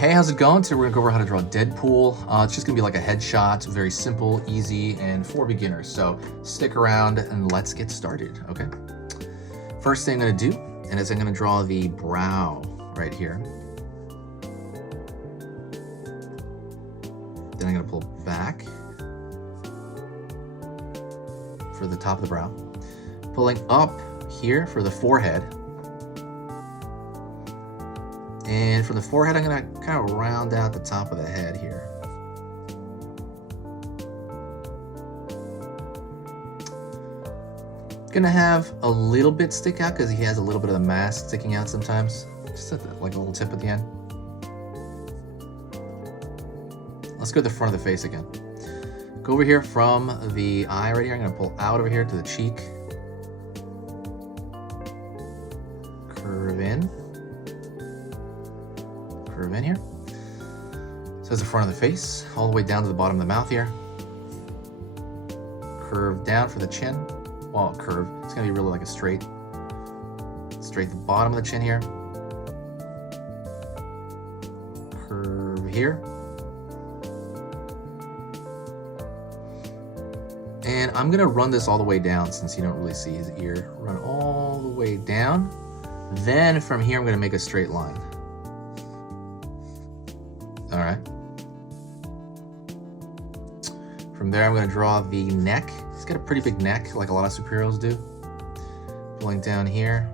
Hey, how's it going? Today we're gonna go over how to draw Deadpool. It's just gonna be like a headshot, very simple, easy, and for beginners. So stick around and let's get started, okay? First thing I'm gonna do is I'm gonna draw the brow right here. Then I'm gonna pull back for the top of the brow. Pulling up here for the forehead. And for the forehead, I'm gonna kind of round out the top of the head here. Gonna have a little bit stick out because he has a little bit of the mask sticking out sometimes. Just like a little tip at the end. Let's go to the front of the face again. Go over here from the eye right here. I'm gonna pull out over here to the cheek. Curve in. Curve in here. So that's the front of the face, all the way down to the bottom of the mouth here. Curve down for the chin. Well, curve. It's gonna be really like a straight the bottom of the chin here. Curve here. And I'm gonna run this all the way down since you don't really see his ear. Run all the way down. Then from here, I'm gonna make a straight line. All right. From there, I'm gonna draw the neck. He's got a pretty big neck, like a lot of superheroes do. Pulling down here.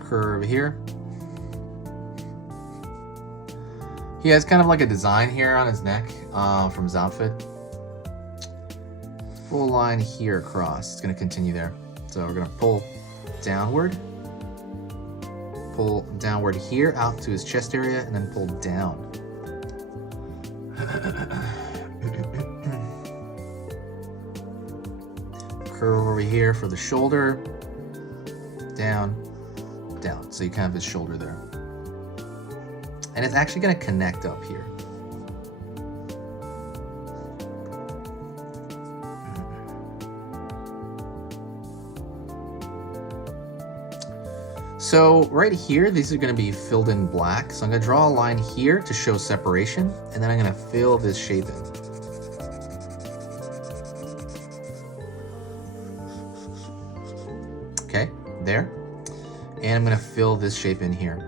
Curve here. He has kind of like a design here on his neck from his outfit. Full line here across. It's going to continue there. So we're going to pull downward here out to his chest area, and then pull down. Curve over here for the shoulder. Down, down. So you kind of have his shoulder there. And it's actually going to connect up here. So right here, these are going to be filled in black. So I'm going to draw a line here to show separation, and then I'm going to fill this shape in. Okay, there. And I'm going to fill this shape in here.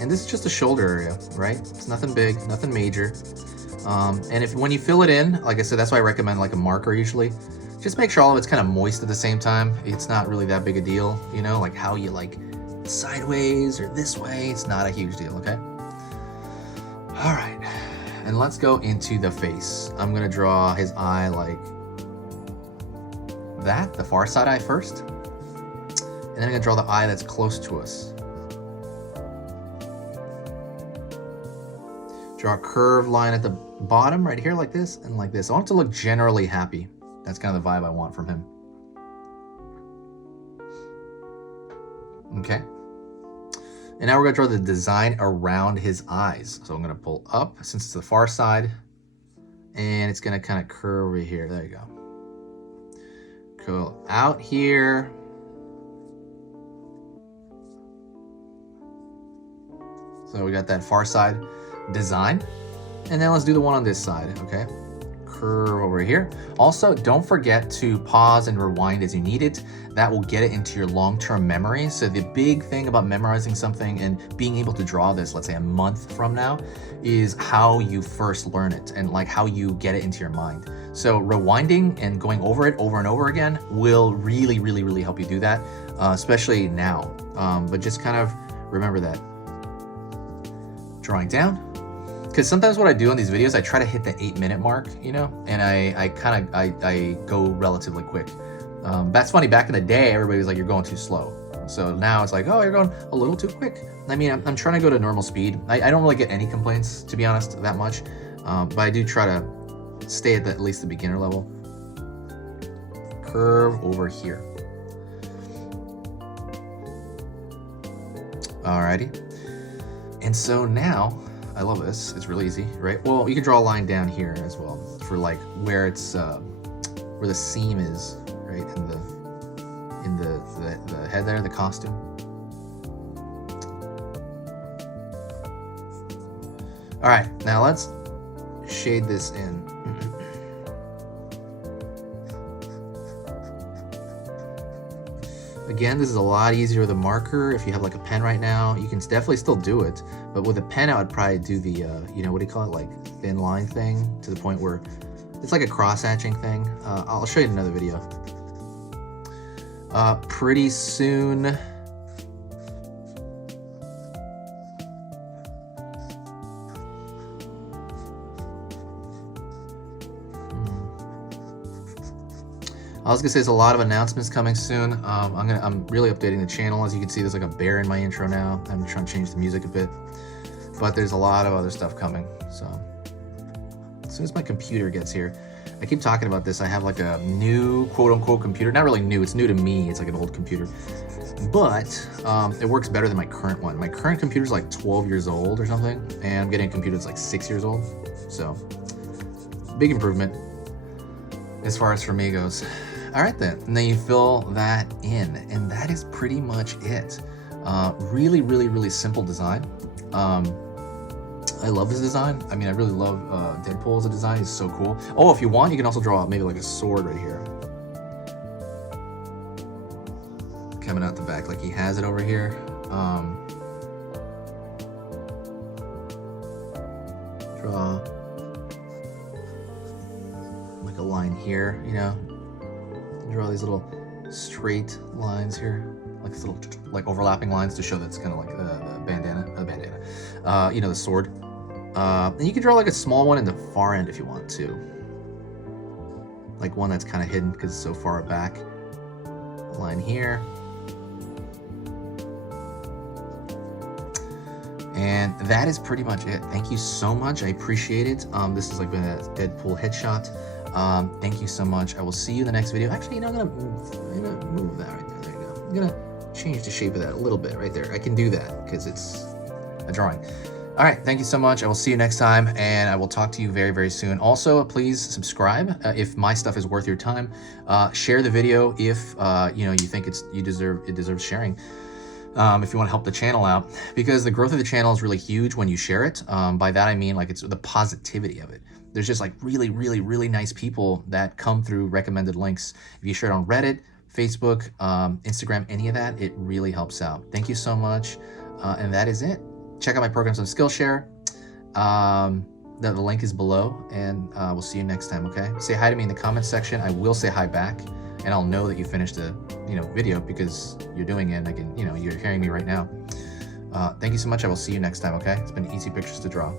And this is just a shoulder area, right? It's nothing big, nothing major. And when you fill it in, like I said, that's why I recommend like a marker usually. Just make sure all of it's kind of moist at the same time. It's not really that big a deal, you know, like how you like sideways or this way. It's not a huge deal, okay? All right, and let's go into the face. I'm gonna draw his eye like that, the far side eye first. And then I'm gonna draw the eye that's close to us. Draw a curved line at the bottom right here like this and like this. I want it to look generally happy. That's kind of the vibe I want from him. Okay. And now we're gonna draw the design around his eyes. So I'm gonna pull up since it's the far side, and it's gonna kind of curve over here. There you go. Go out here. So we got that far side design. And then let's do the one on this side, okay? Curve over here. Also, don't forget to pause and rewind as you need it. That will get it into your long-term memory. So the big thing about memorizing something and being able to draw this, let's say a month from now, is how you first learn it and like how you get it into your mind. So rewinding and going over it over and over again will really, really, really help you do that, especially now. But just kind of remember that. Drawing down. Because sometimes what I do in these videos, I try to hit the 8-minute mark, you know, and I go relatively quick. That's funny, back in the day, everybody was like, you're going too slow. So now it's like, oh, you're going a little too quick. I mean, I'm trying to go to normal speed. I don't really get any complaints, to be honest, that much. But I do try to stay at least the beginner level. Curve over here. Alrighty. And so now I love this. It's really easy, right? Well, you can draw a line down here as well for like where it's where the seam is, right? In the head there, the costume. All right, now let's shade this in. Again, this is a lot easier with a marker. If you have like a pen right now, you can definitely still do it. But with a pen, I would probably do the, you know, what do you call it? Like thin line thing, to the point where it's like a cross-hatching thing. I'll show you in another video. Pretty soon. I was gonna say there's a lot of announcements coming soon. I'm really updating the channel. As you can see, there's like a bear in my intro now. I'm trying to change the music a bit, but there's a lot of other stuff coming. So as soon as my computer gets here, I keep talking about this. I have like a new quote unquote computer. Not really new, it's new to me. It's like an old computer, but it works better than my current one. My current computer's like 12 years old or something, and I'm getting a computer that's like 6 years old. So big improvement as far as for me goes. All right then, and then you fill that in, and that is pretty much it. Really, really, really simple design. I love this design. I mean, I really love Deadpool as a design. He's so cool. Oh, if you want, you can also draw maybe like a sword right here. Coming out the back, like he has it over here. Draw like a line here, you know. Draw these little straight lines here, like these little like overlapping lines to show that it's kind of like the bandana, you know, the sword. And you can draw like a small one in the far end if you want to, like one that's kind of hidden because it's so far back. A line here, and that is pretty much it. Thank you so much. I appreciate it. This has like been a Deadpool headshot. Thank you so much. I will see you in the next video. Actually, you know, I'm gonna move that right there. There you go. I'm gonna change the shape of that a little bit right there. I can do that because it's a drawing. All right, thank you so much. I will see you next time, and I will talk to you very, very soon. Also, please subscribe if my stuff is worth your time. Share the video if you know, you think it deserves sharing. If you want to help the channel out, because the growth of the channel is really huge when you share it. By that I mean like it's the positivity of it. There's just like really, really, really nice people that come through recommended links. If you share it on Reddit, Facebook, Instagram, any of that, it really helps out. Thank you so much. And that is it. Check out my programs on Skillshare. The link is below, and we'll see you next time, okay? Say hi to me in the comments section. I will say hi back, and I'll know that you finished the video because you're doing it, and I can, you're hearing me right now. Thank you so much. I will see you next time, okay? It's been Easy Pictures to Draw.